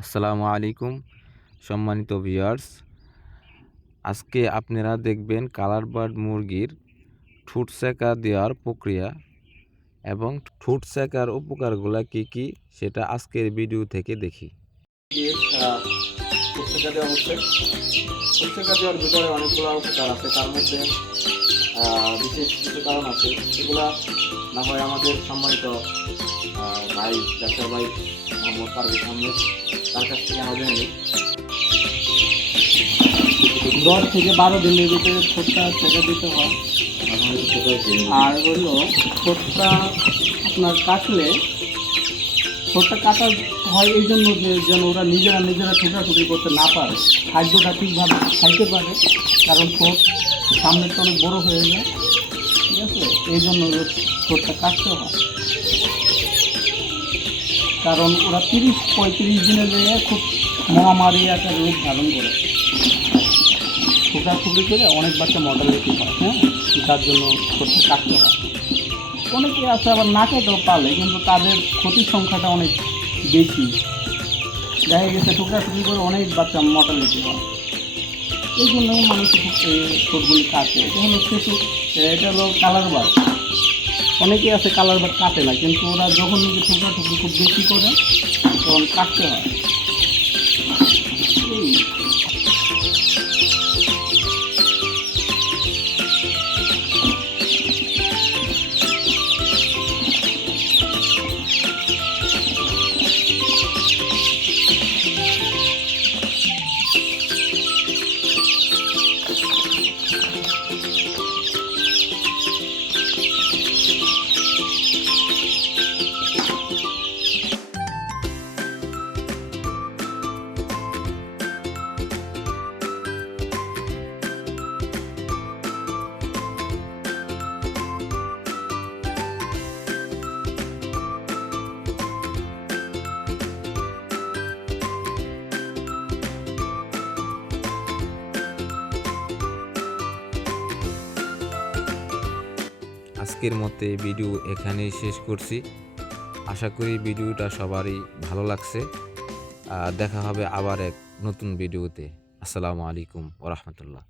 আসসালামু আলাইকুম, সম্মানিত ভিউয়ার্স। আজকে আপনারা দেখবেন কালার বার্ড মুরগির ঠোঁট সেকা দেওয়ার প্রক্রিয়া এবং ঠোঁট সেকার উপকারগুলো কি কি সেটা আজকের ভিডিও থেকে দেখি। পুস্তিকা দেওয়া হচ্ছে পুস্তিকা দেওয়ার ভিতরে অনেকগুলো উপকার আছে। তার মধ্যে বিশেষ কিছু কারণ আছে। সেগুলা না হয় আমাদের সম্মানিত ভাই ডাক্তার ভাই, মোহাম্মদ পারভেজ আহমেদ তার কাছ থেকে আমরা জেনে নিই। দশ থেকে বারো দিনের ভিতরে ঠোঁটটা ছেড়ে দিতে হয়। আর হলো ঠোঁটটা আপনার কাটলে ঠোঁটটা কাটা হয় এই জন্য যে যেন ওরা নিজেরা নিজেরা ঠোঁটাঠুটি করতে না পারে। খাদ্যটা ঠিকভাবে খাইতে পারে, কারণ ঠোঁট সামনের তো অনেক বড়ো হয়ে যায়। ঠিক আছে? এই জন্য ঠোঁটটা কাটতে হয়। কারণ ওরা তিরিশ, পঁয়ত্রিশ দিনে যেয়ে খুব মহামারী একটা রূপ ধারণ করে। ফুটাফুটি করে অনেক বাচ্চা মর্টালিটি হয় হ্যাঁ? তার জন্য ঠোঁটটা কাটতে হয়। অনেকে আছে আবার না কেটেও পালে, কিন্তু তাদের ক্ষতির সংখ্যাটা অনেক বেশি। দেখা গেছে টুকরাটুকরি করে অনেক বাচ্চা মর্টালিটি হয়। এই জন্যই মানুষ ঠোঁটগুলি কাটে এটা হলো শিশু এটা হলো কালার বাদ অনেকেই আছে কালার বাদ কাটে না, কিন্তু ওরা যখন নিজে টুকরাটুকরি খুব বেশি করে, তখন কাটতে হয়। আজকের মতে ভিডিও এখানেই শেষ করছি। আশা করি ভিডিওটা সবারই ভালো লাগছে। দেখা হবে আবার এক নতুন ভিডিওতে। আসসালামু আলাইকুম ওরহমতুল্লাহ